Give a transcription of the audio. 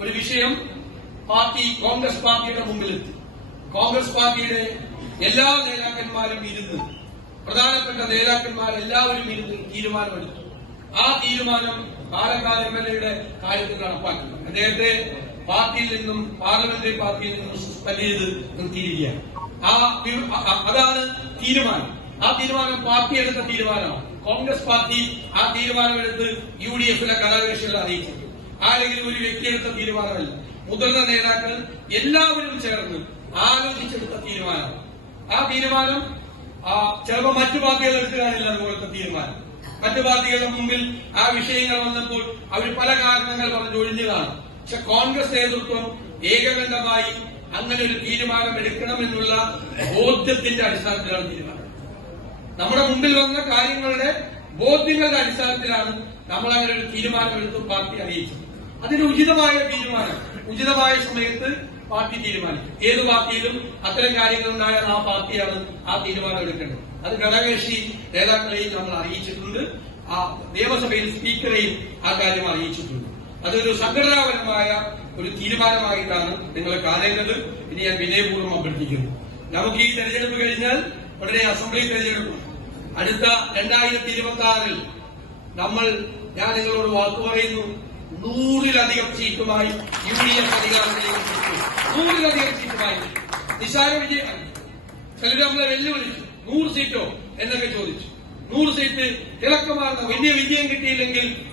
ഒരു വിഷയം പാർട്ടി കോൺഗ്രസ് പാർട്ടിയുടെ മുമ്പിലെത്തി. കോൺഗ്രസ് പാർട്ടിയുടെ എല്ലാ നേതാക്കന്മാരും ഇരുന്ന് പ്രധാനപ്പെട്ട നേതാക്കന്മാരെല്ലാവരും ഇരുന്ന് തീരുമാനമെടുത്തു. ആ തീരുമാനം പാലക്കാട് എം എൽ എയുടെ കാര്യത്തിൽ നടപ്പാക്കി അദ്ദേഹത്തെ പാർട്ടിയിൽ നിന്നും പാർലമെന്ററി പാർട്ടിയിൽ നിന്നും സസ്പെൻഡ് ചെയ്ത് നിർത്തിയിരിക്കുകയാണ്. ആ അതാണ് തീരുമാനം. ആ തീരുമാനം പാർട്ടി എടുത്ത തീരുമാനമാണ്. കോൺഗ്രസ് പാർട്ടി ആ തീരുമാനമെടുത്ത് യു ഡി എഫിലെ കലാകക്ഷികളെ അറിയിച്ചിട്ടുണ്ട്. ആരെങ്കിലും ഒരു വ്യക്തി എടുത്ത തീരുമാനമല്ല. മുതിർന്ന നേതാക്കൾ എല്ലാവരും ചേർന്ന് ആലോചിച്ചെടുത്ത തീരുമാനം. ആ തീരുമാനം ചിലപ്പോൾ മറ്റു പാർട്ടികൾ എടുത്തു കാണില്ല അതുപോലത്തെ തീരുമാനം. മറ്റു പാർട്ടികളുടെ മുമ്പിൽ ആ വിഷയങ്ങൾ വന്നപ്പോൾ അവർ പല കാരണങ്ങൾ പറഞ്ഞ് ഒഴിഞ്ഞതാണ്. പക്ഷെ കോൺഗ്രസ് നേതൃത്വം ഏകകണ്ഠമായി അങ്ങനെ ഒരു തീരുമാനം എടുക്കണമെന്നുള്ള ബോധ്യത്തിന്റെ അടിസ്ഥാനത്തിലാണ് തീരുമാനം. നമ്മുടെ മുമ്പിൽ വന്ന കാര്യങ്ങളുടെ ബോധ്യങ്ങളുടെ അടിസ്ഥാനത്തിലാണ് നമ്മൾ അങ്ങനെ ഒരു തീരുമാനമെടുത്ത് പാർട്ടി അറിയിച്ചത്. അതിന് ഉചിതമായ തീരുമാനം. ഉചിതമായ സമയത്ത് പാർട്ടി തീരുമാനിക്കും. ഏത് പാർട്ടിയിലും അത്തരം കാര്യങ്ങൾ ഉണ്ടായാൽ ആ പാർട്ടിയാണ് ആ തീരുമാനം എടുക്കേണ്ടത്. അത് ഘടകകക്ഷി നേതാക്കളെയും നമ്മൾ അറിയിച്ചിട്ടുണ്ട്. ആ നിയമസഭയിൽ സ്പീക്കറെയും ആ കാര്യം അറിയിച്ചിട്ടുണ്ട്. അതൊരു സംഘടനാപരമായ ഒരു തീരുമാനമായിട്ടാണ് നിങ്ങൾ കാണേണ്ടത്. ഇനി ഞാൻ വിനയപൂർവം അഭ്യർത്ഥിക്കുന്നു. നമുക്ക് ഈ തെരഞ്ഞെടുപ്പ് കഴിഞ്ഞാൽ ഉടനെ അസംബ്ലി തെരഞ്ഞെടുപ്പ്. അടുത്ത രണ്ടായിരത്തി ഇരുപത്തി ആറിൽ നമ്മൾ ഞാൻ നിങ്ങളോട് വാക്കു പറയുന്നു. നൂറിലധികം സീറ്റുമായി യു ഡി എഫ് അധികാരത്തിലേക്ക്. നൂറിലധികം സീറ്റുമായി നിശാര വിജയം ചിലർ നമ്മളെ വെല്ലുവിളിച്ചു. നൂറ് സീറ്റോ എന്നൊക്കെ ചോദിച്ചു. നൂറ് സീറ്റ് തിളക്കമാർന്ന വലിയ വിജയം കിട്ടിയില്ലെങ്കിൽ